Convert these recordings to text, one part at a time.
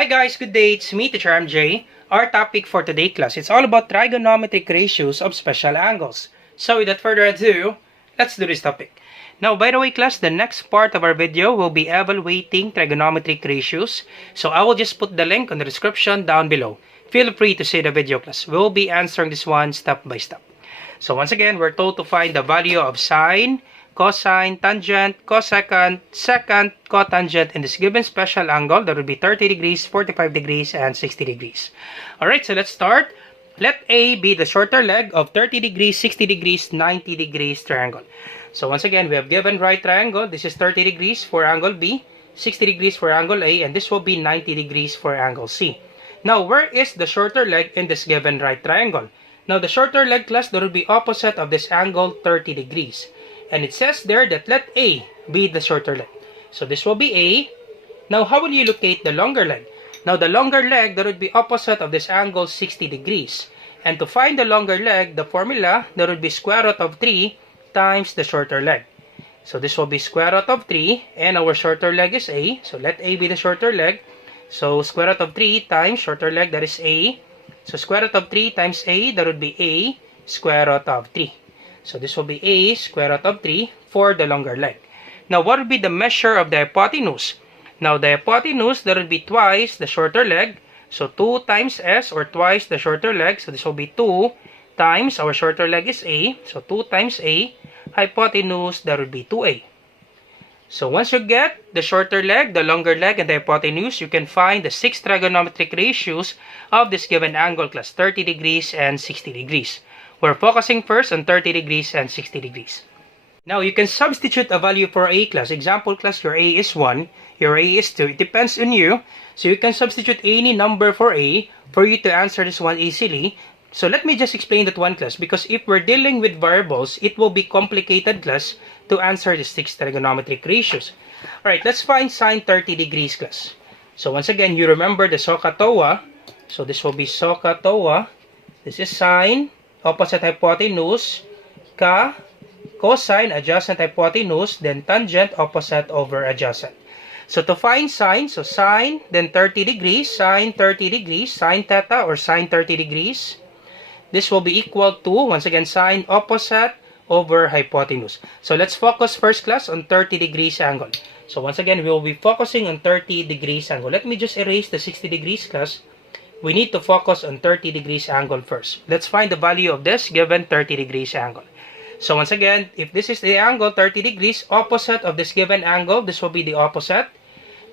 Hi guys, good day. It's me, Teacher MJ. Our topic for today class, it's all about trigonometric ratios of special angles. So without further ado, let's do this topic. Now, by the way class, the next part of our video will be evaluating trigonometric ratios. So I will just put the link on the description down below. Feel free to see the video class. We'll be answering this one step by step. So once again, we're told to find the value of sine, cosine, tangent, cosecant, secant, cotangent in this given special angle. That would be 30 degrees, 45 degrees, and 60 degrees. Alright, so let's start. Let A be the shorter leg of 30 degrees, 60 degrees, 90 degrees triangle. So once again, we have given right triangle. This is 30 degrees for angle B, 60 degrees for angle A, and this will be 90 degrees for angle C. Now, where is the shorter leg in this given right triangle? Now, the shorter leg class, that will be opposite of this angle 30 degrees. And it says there that let A be the shorter leg. So this will be A. Now, how will you locate the longer leg? Now, the longer leg, that would be opposite of this angle 60 degrees. And to find the longer leg, the formula, that would be square root of 3 times the shorter leg. So this will be square root of 3, and our shorter leg is A. So let A be the shorter leg. So square root of 3 times shorter leg, that is A. So square root of 3 times A, that would be A square root of 3. So this will be A square root of 3 for the longer leg. Now, what would be the measure of the hypotenuse? Now, the hypotenuse, that would be twice the shorter leg. So 2 times S, or twice the shorter leg. So this will be 2 times, our shorter leg is A. So 2 times A, hypotenuse, that would be 2A. So once you get the shorter leg, the longer leg, and the hypotenuse, you can find the 6 trigonometric ratios of this given angle class, 30 degrees and 60 degrees. We're focusing first on 30 degrees and 60 degrees. Now, you can substitute a value for A class. Example class, your A is 1, your A is 2. It depends on you. So you can substitute any number for A for you to answer this one easily. So let me just explain that one class, because if we're dealing with variables, it will be complicated class to answer the 6 trigonometric ratios. Alright, let's find sine 30 degrees class. So once again, you remember the SOHCAHTOA. So this will be SOHCAHTOA. This is sine, opposite hypotenuse, cosine, adjacent hypotenuse, then tangent, opposite over adjacent. So to find sine, so sine, then 30 degrees, sine 30 degrees, sine theta or sine 30 degrees. This will be equal to, once again, sine opposite over hypotenuse. So let's focus first class on 30 degrees angle. So once again, we will be focusing on 30 degrees angle. Let me just erase the 60 degrees class. We need to focus on 30 degrees angle first. Let's find the value of this given 30 degrees angle. So once again, if this is the angle 30 degrees, opposite of this given angle, this will be the opposite.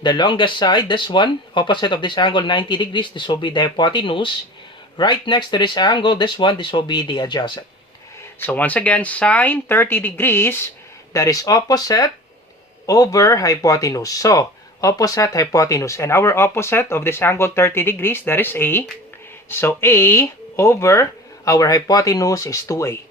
The longest side, this one, opposite of this angle 90 degrees, this will be the hypotenuse. Right next to this angle, this one, this will be the adjacent. So once again, sine 30 degrees, that is opposite over hypotenuse. So, opposite hypotenuse. And our opposite of this angle 30 degrees, that is A. So A over our hypotenuse is 2A.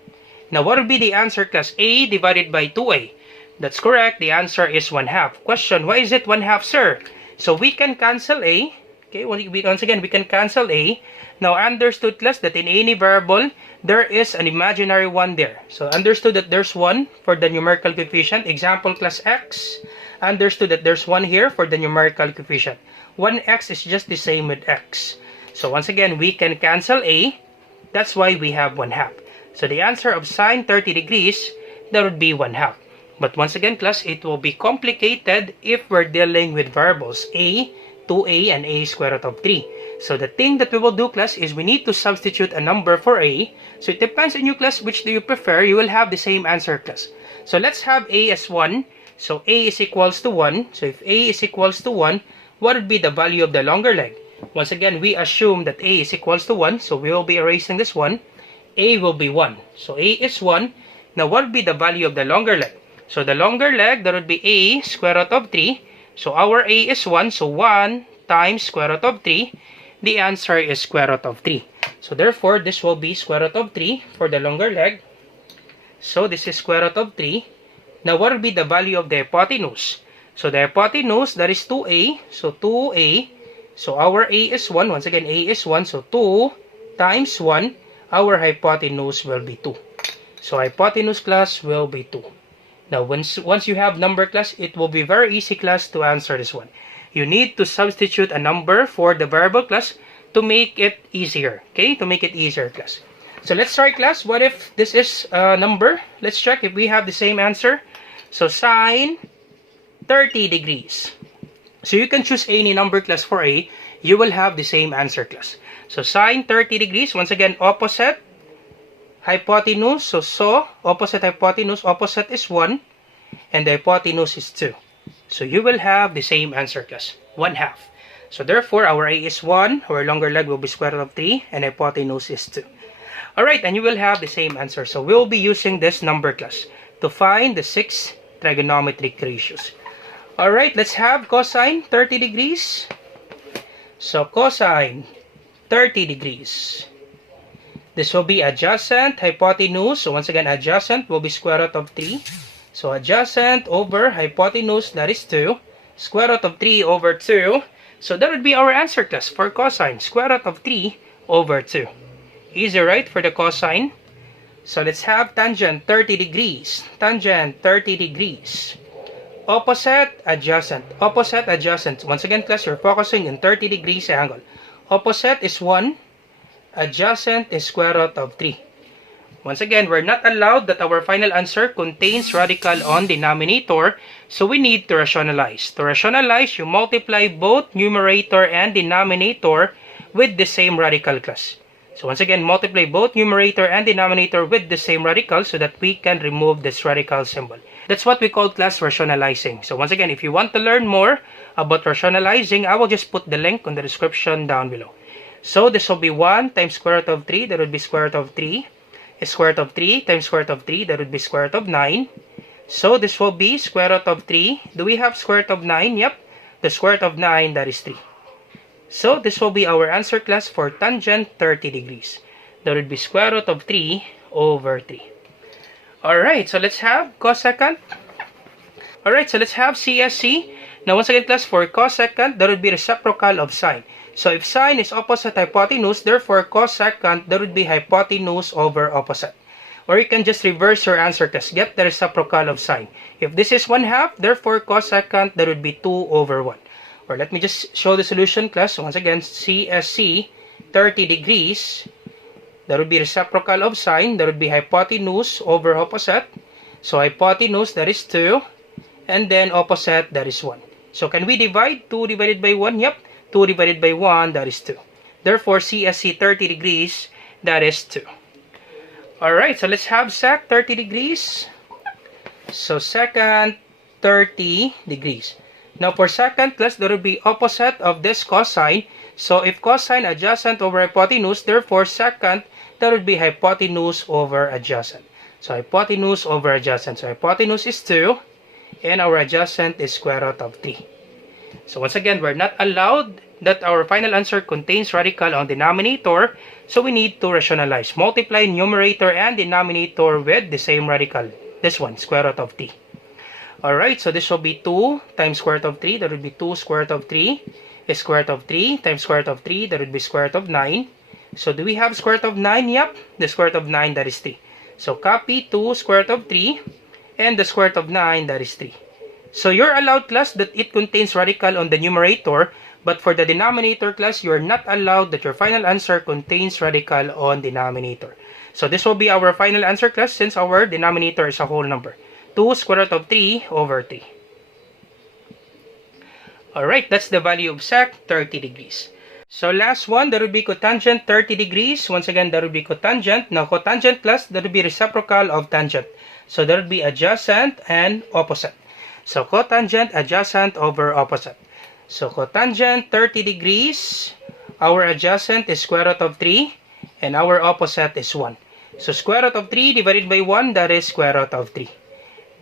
Now, what would be the answer class? A divided by 2A. That's correct. The answer is 1/2. Question, why is it 1/2, sir? So we can cancel A. Okay, once again, we can cancel A. Now, understood class that in any variable, there is an imaginary 1 there. So, understood that there's 1 for the numerical coefficient. Example class X. Understood that there's 1 here for the numerical coefficient. 1x is just the same with x. So, once again, we can cancel A. That's why we have 1/2. So, the answer of sine 30 degrees, that would be 1/2. But once again, class, it will be complicated if we're dealing with variables A, 2A, and A square root of 3. So the thing that we will do, class, is we need to substitute a number for A. So it depends on you, class, which do you prefer. You will have the same answer, class. So let's have A as 1. So A is equals to 1. So if A is equals to 1, what would be the value of the longer leg? Once again, we assume that A is equals to 1. So we will be erasing this one. A will be 1. So A is 1. Now what would be the value of the longer leg? So the longer leg, that would be A square root of 3. So our A is 1. So 1 times square root of 3. The answer is square root of 3. So therefore, this will be square root of 3 for the longer leg. So this is square root of 3. Now what will be the value of the hypotenuse? So the hypotenuse, that is 2A. So 2A. So our A is 1. Once again, A is 1. So 2 times 1. Our hypotenuse will be 2. So hypotenuse class will be 2. Now once you have number class, it will be very easy class to answer this one. you need to substitute a number for the variable class to make it easier. Okay, to make it easier, class. So let's start, class. What if this is a number? Let's check if we have the same answer. So sine 30 degrees. So you can choose any number, class, for A. You will have the same answer, class. So sine 30 degrees, once again, opposite hypotenuse. So opposite hypotenuse, opposite is 1, and the hypotenuse is 2. So you will have the same answer, class, 1/2. So therefore, our A is 1, our longer leg will be square root of 3, and hypotenuse is 2. Alright, and you will have the same answer. So we'll be using this number, class, to find the 6 trigonometric ratios. Alright, let's have cosine 30 degrees. So cosine 30 degrees. This will be adjacent hypotenuse. So once again, adjacent will be square root of 3. So adjacent over hypotenuse, that is 2. Square root of 3 over 2. So that would be our answer, class, for cosine. Square root of 3 over 2. Easy, right, for the cosine? So let's have tangent 30 degrees. Tangent 30 degrees. Opposite, adjacent. Opposite, adjacent. Once again, class, you're focusing in 30 degrees angle. Opposite is 1. Adjacent is square root of 3. Once again, we're not allowed that our final answer contains radical on denominator, so we need to rationalize. To rationalize, you multiply both numerator and denominator with the same radical, class. So once again, multiply both numerator and denominator with the same radical so that we can remove this radical symbol. That's what we call, class, rationalizing. So once again, if you want to learn more about rationalizing, I will just put the link on the description down below. So this will be 1 times square root of 3, that would be square root of 3. Square root of 3 times square root of 3, that would be square root of 9. So this will be square root of 3. Do we have square root of 9? Yep. The square root of 9, that is 3. So this will be our answer, class, for tangent 30 degrees. That would be square root of 3 over 3. Alright, so let's have cosecant. Alright, so let's have CSC. Now once again, class, for cosecant, that would be reciprocal of sine. So if sine is opposite hypotenuse, therefore cosecant, that would be hypotenuse over opposite. Or you can just reverse your answer, class. Get the reciprocal of sine. If this is 1/2, therefore cosecant, that would be 2 over 1. Or let me just show the solution, class. So once again, CSC 30 degrees, that would be reciprocal of sine. That would be hypotenuse over opposite. So hypotenuse, that is 2. And then opposite, that is 1. So can we divide 2 divided by 1? Yep. 2 divided by 1, that is 2. Therefore, CSC 30 degrees, that is 2. Alright, so let's have sec 30 degrees. So secant 30 degrees. Now for secant, class, that would be opposite of this cosine. So if cosine adjacent over hypotenuse, therefore secant, that would be hypotenuse over adjacent. So hypotenuse over adjacent. So hypotenuse is 2, and our adjacent is square root of 3. So once again, we're not allowed that our final answer contains radical on denominator, so we need to rationalize. Multiply numerator and denominator with the same radical. This one, square root of 3. Alright, so this will be 2 times square root of 3. That would be 2 square root of 3 is square root of 3 times square root of 3. That would be square root of 9. So do we have square root of 9? Yep, the square root of 9, that is 3. So copy 2 square root of 3 and the square root of 9, that is 3. So you're allowed, class, that it contains radical on the numerator, but for the denominator, class, you're not allowed that your final answer contains radical on denominator. So this will be our final answer, class, since our denominator is a whole number. 2 square root of 3 over 3. Alright, that's the value of sec 30 degrees. So last one, that would be cotangent 30 degrees. Once again, that would be cotangent. Now cotangent, class, that would be reciprocal of tangent. So that would be adjacent and opposite. So cotangent, adjacent over opposite. So cotangent 30 degrees, our adjacent is square root of 3, and our opposite is 1. So square root of 3 divided by 1, that is square root of 3.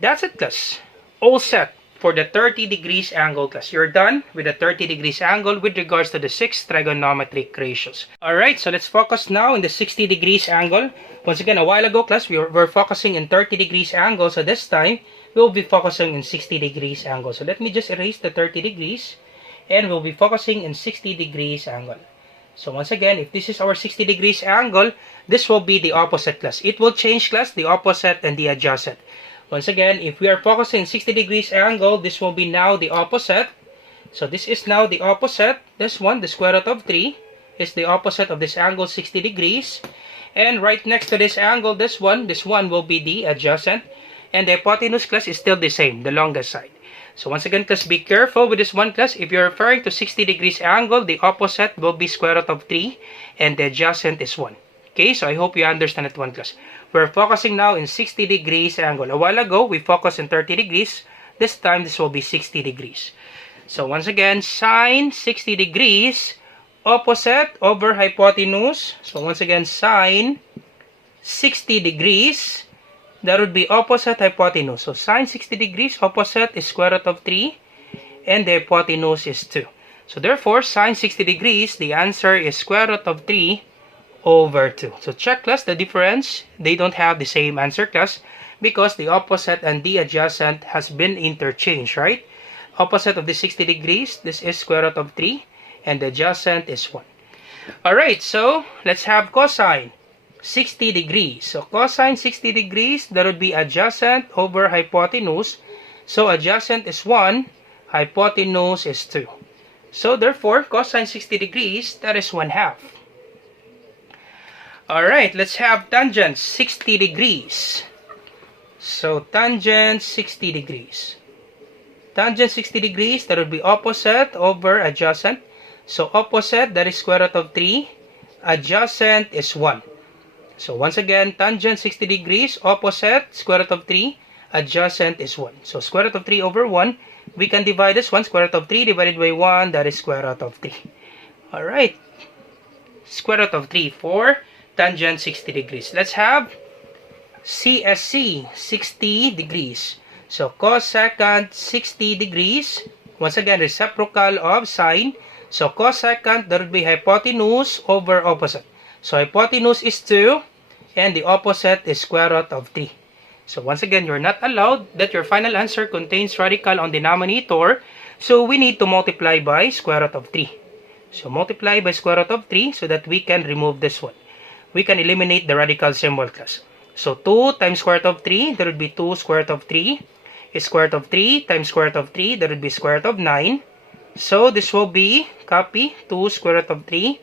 That's it, class. All set for the 30 degrees angle, class. You're done with the 30 degrees angle with regards to the 6 trigonometric ratios. Alright, so let's focus now in the 60 degrees angle. Once again, a while ago, class, we were focusing in 30 degrees angle. So this time, we'll be focusing in 60 degrees angle. So let me just erase the 30 degrees. And we'll be focusing in 60 degrees angle. So once again, if this is our 60 degrees angle, this will be the opposite, class. It will change, class, the opposite and the adjacent. Once again, if we are focusing 60 degrees angle, this will be now the opposite. So this is now the opposite. This one, the square root of 3, is the opposite of this angle 60 degrees. And right next to this angle, this one will be the adjacent. And the hypotenuse, class, is still the same, the longest side. So once again, class, be careful with this one, class. If you're referring to 60 degrees angle, the opposite will be square root of 3 and the adjacent is 1. Okay, so I hope you understand that one, class. We're focusing now in 60 degrees angle. A while ago, we focused in 30 degrees. This time, this will be 60 degrees. So once again, sine 60 degrees, opposite over hypotenuse. So once again, sine 60 degrees, that would be opposite hypotenuse. So sine 60 degrees, opposite is square root of 3, and the hypotenuse is 2. So therefore, sine 60 degrees, the answer is square root of 3 over 2. So check, class, the difference. They don't have the same answer, class, because the opposite and the adjacent has been interchanged, right? Opposite of the 60 degrees, this is square root of 3, and the adjacent is 1. Alright, so let's have cosine 60 degrees. So cosine 60 degrees, that would be adjacent over hypotenuse. So adjacent is 1, hypotenuse is 2. So therefore, cosine 60 degrees, that is 1/2. Alright, let's have tangent 60 degrees. So tangent 60 degrees. Tangent 60 degrees, that would be opposite over adjacent. So opposite, that is square root of 3. Adjacent is 1. So once again, tangent 60 degrees, opposite, square root of 3. Adjacent is 1. So square root of 3 over 1. We can divide this one. Square root of 3 divided by 1, that is square root of 3. Alright. Square root of 3 for tangent 60 degrees. Let's have CSC 60 degrees. So cosecant 60 degrees. Once again, reciprocal of sine. So cosecant, that would be hypotenuse over opposite. So hypotenuse is 2 and the opposite is square root of 3. So once again, you're not allowed that your final answer contains radical on denominator. So we need to multiply by square root of 3. So multiply by square root of 3 so that we can remove this one. We can eliminate the radical symbol, class. So 2 times square root of 3, that would be 2 square root of 3. Is square root of 3 times square root of 3, that would be square root of 9. So this will be, copy, 2 square root of 3.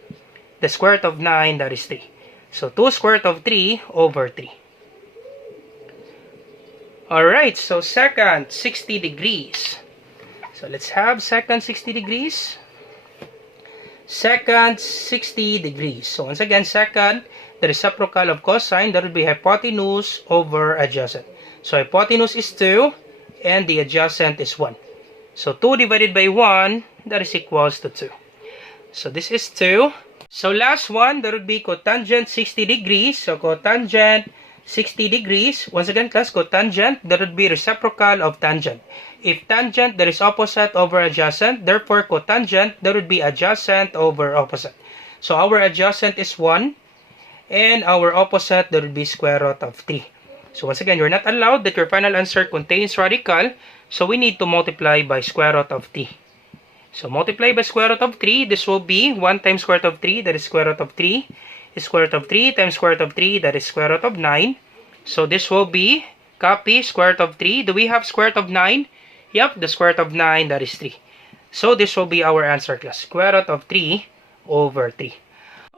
The square root of 9, that is 3. So 2 square root of 3 over 3. Alright, so second 60 degrees. So let's have second 60 degrees. Second 60 degrees. So once again, second, the reciprocal of cosine, that would be hypotenuse over adjacent. So hypotenuse is 2 and the adjacent is 1. So 2 divided by 1, that is equals to 2. So this is 2. So last one, that would be cotangent 60 degrees. So cotangent 60 degrees. Once again, class, cotangent, that would be reciprocal of tangent. If tangent, that is opposite over adjacent. Therefore, cotangent, that would be adjacent over opposite. So our adjacent is 1. And our opposite, that would be square root of 3. So once again, you're not allowed that your final answer contains radical. So we need to multiply by square root of 3. So multiply by square root of 3. This will be 1 times square root of 3. That is square root of 3. Square root of 3 times square root of 3. That is square root of 9. So this will be, copy, square root of 3. Do we have square root of 9? Yep, the square root of 9, that is 3. So this will be our answer, class. Square root of 3 over 3.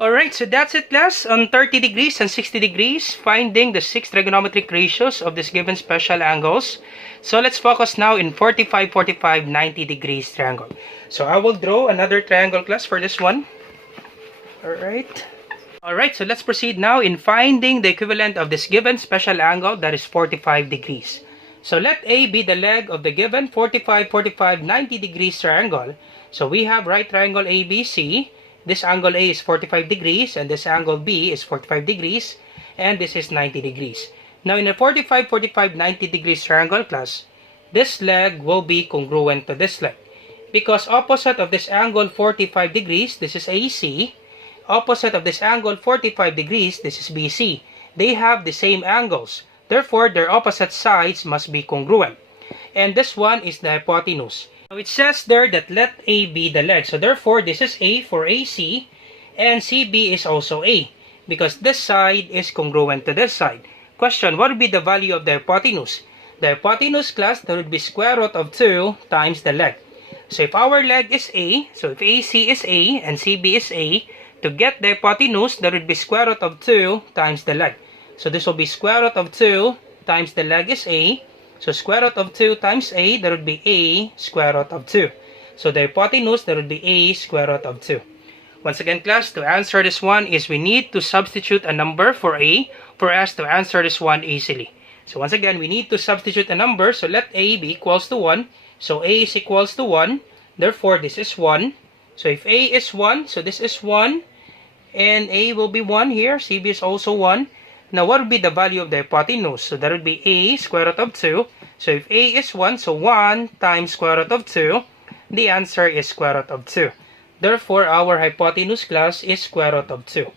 Alright, so that's it, class, on 30 degrees and 60 degrees, finding the 6 trigonometric ratios of this given special angles. So let's focus now in 45, 45, 90 degrees triangle. So I will draw another triangle, class, for this one. Alright. Alright, so let's proceed now in finding the equivalent of this given special angle, that is 45 degrees. So let A be the leg of the given 45, 45, 90 degrees triangle. So we have right triangle ABC. This angle A is 45 degrees and this angle B is 45 degrees and this is 90 degrees. Now in a 45, 45, 90 degrees triangle, class, this leg will be congruent to this leg. Because opposite of this angle 45 degrees, this is AC. Opposite of this angle 45 degrees, this is BC. They have the same angles. Therefore, their opposite sides must be congruent. And this one is the hypotenuse. Now it says there that let A be the leg. So therefore, this is A for AC and CB is also A because this side is congruent to this side. Question, what would be the value of the hypotenuse? The hypotenuse, class, that would be square root of 2 times the leg. So if our leg is A, so if AC is A and CB is A, to get the hypotenuse, that would be square root of 2 times the leg. So this will be square root of 2 times the leg is A. So square root of 2 times A, that would be A square root of 2. So the hypotenuse, that would be A square root of 2. Once again, class, to answer this one is we need to substitute a number for A for us to answer this one easily. So once again, we need to substitute a number. So let A be equals to 1. So A is equals to 1. Therefore, this is 1. So if A is 1, so this is 1. And A will be 1 here. CB is also 1. Now, what would be the value of the hypotenuse? So that would be A square root of 2. So if A is 1, so 1 times square root of 2. The answer is square root of 2. Therefore, our hypotenuse, class, is square root of 2.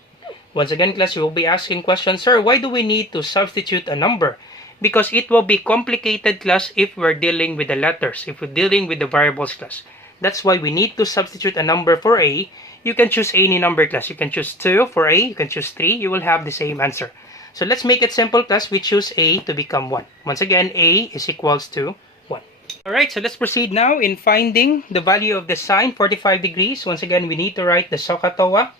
Once again, class, you will be asking questions, sir, why do we need to substitute a number? Because it will be complicated, class, if we're dealing with the letters, if we're dealing with the variables, class. That's why we need to substitute a number for A. You can choose any number, class. You can choose 2 for A. You can choose 3. You will have the same answer. So let's make it simple, class. We choose A to become 1. Once again, A is equals to 1. Alright, so let's proceed now in finding the value of the sine 45 degrees. Once again, we need to write the SOHCAHTOA.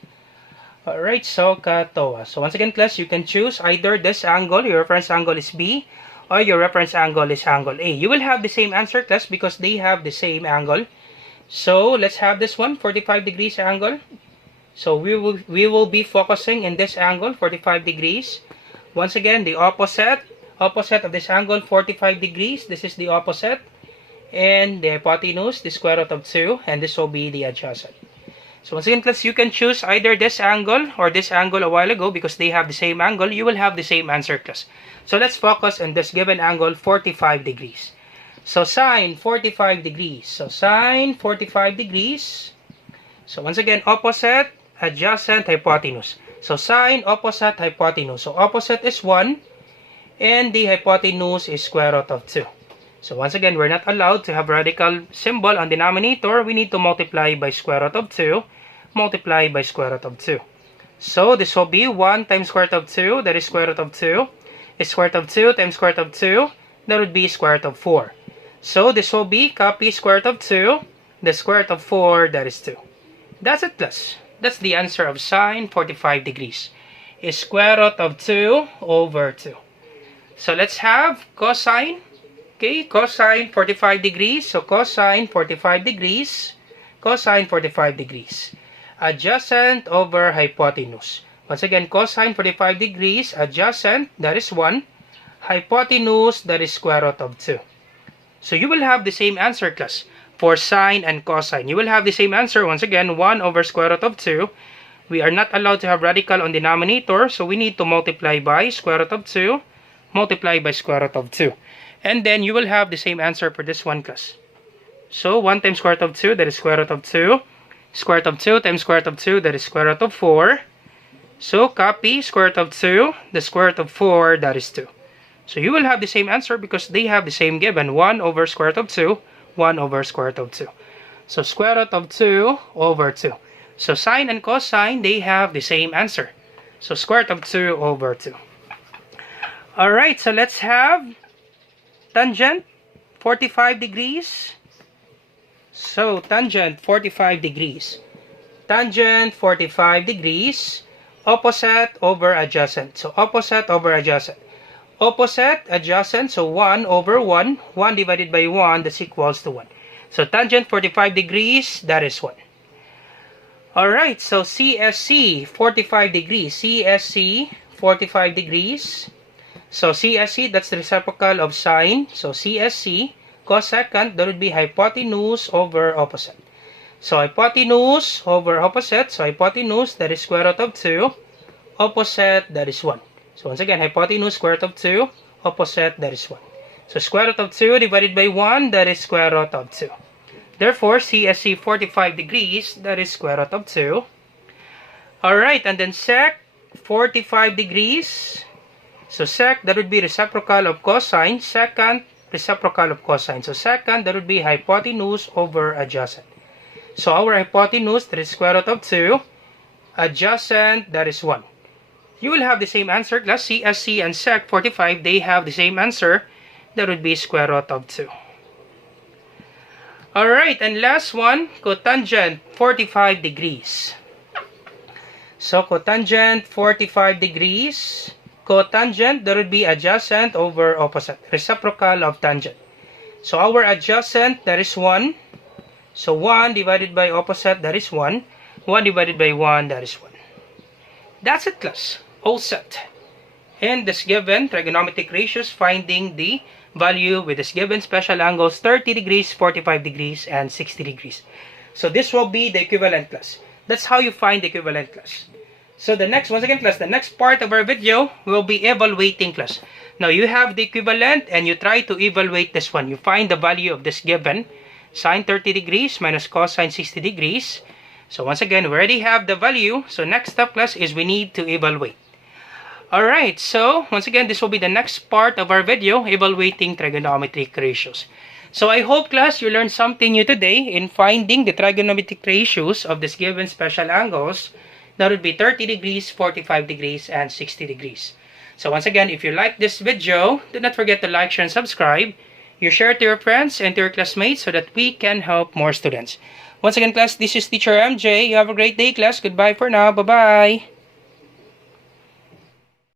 Alright, SOHCAHTOA. So once again, class, you can choose either this angle, your reference angle is B, or your reference angle is angle A. You will have the same answer, class, because they have the same angle. So let's have this one, 45 degrees angle. So we will be focusing in this angle, 45 degrees. Once again, the opposite of this angle, 45 degrees. This is the opposite. And the hypotenuse, the square root of 2, and this will be the adjacent. So once again, class, you can choose either this angle or this angle a while ago because they have the same angle. You will have the same answer, class. So let's focus on this given angle, 45 degrees. So sine 45 degrees. So sine 45 degrees. So once again, opposite, adjacent, hypotenuse. So sine, opposite, hypotenuse. So opposite is 1 and the hypotenuse is square root of 2. So once again, we're not allowed to have radical symbol on denominator. We need to multiply by square root of 2. Multiply by square root of 2. So this will be 1 times square root of 2. That is square root of 2. Is square root of 2 times square root of 2. That would be square root of 4. So this will be copy square root of 2. The square root of 4, that is 2. That's it, class. That's the answer of sine 45 degrees. Is square root of 2 over 2. So let's have cosine. Okay, cosine 45 degrees. So cosine 45 degrees. Cosine 45 degrees. Adjacent over hypotenuse. Once again, cosine 45 degrees. Adjacent, that is 1. Hypotenuse, that is square root of 2. So you will have the same answer, class. For sine and cosine, you will have the same answer. Once again, 1 over square root of 2. We are not allowed to have radical on denominator. So we need to multiply by square root of 2. Multiply by square root of 2. And then you will have the same answer for this one, class. So 1 times square root of 2, that is square root of 2. Square root of 2 times square root of 2, that is square root of 4. So copy square root of 2, the square root of 4, that is 2. So you will have the same answer because they have the same given. 1 over square root of 2, 1 over square root of 2. So square root of 2 over 2. So sine and cosine, they have the same answer. So square root of 2 over 2. Alright, so let's have tangent 45 degrees. So tangent 45 degrees. Tangent 45 degrees. Opposite over adjacent. So opposite over adjacent. Opposite, adjacent, so 1 over 1. 1 divided by 1, that's equals to 1. So tangent 45 degrees, that is 1. Alright, so CSC 45 degrees. CSC 45 degrees. So CSC, that's the reciprocal of sine. So CSC, cosecant, that would be hypotenuse over opposite. So hypotenuse over opposite. So hypotenuse, that is square root of 2. Opposite, that is 1. So once again, hypotenuse, square root of 2. Opposite, that is 1. So square root of 2 divided by 1, that is square root of 2. Therefore, CSC 45 degrees, that is square root of 2. Alright, and then sec 45 degrees. So sec, that would be reciprocal of cosine. Secant, reciprocal of cosine. So secant, that would be hypotenuse over adjacent. So our hypotenuse, that is square root of 2. Adjacent, that is 1. You will have the same answer, class. CSC and sec 45, they have the same answer. That would be square root of 2. Alright, and last one, cotangent 45 degrees. So cotangent 45 degrees. Cotangent, there would be adjacent over opposite. Reciprocal of tangent. So our adjacent, that is 1. So 1 divided by opposite, that is 1. 1 divided by 1, that is 1. That's it, class. All set. And this given trigonometric ratios, finding the value with this given special angles 30 degrees, 45 degrees, and 60 degrees. So this will be the equivalent, class. That's how you find the equivalent, class. So the next, once again, class, the next part of our video will be evaluating, class. Now you have the equivalent and you try to evaluate this one. You find the value of this given sine 30 degrees minus cosine 60 degrees. So once again, we already have the value. So next step, class, is we need to evaluate. Alright, so once again, this will be the next part of our video, evaluating trigonometric ratios. So I hope, class, you learned something new today in finding the trigonometric ratios of this given special angles. That would be 30 degrees, 45 degrees, and 60 degrees. So once again, if you like this video, do not forget to like, share, and subscribe. You share it to your friends and to your classmates so that we can help more students. Once again, class, this is Teacher MJ. You have a great day, class. Goodbye for now. Bye-bye.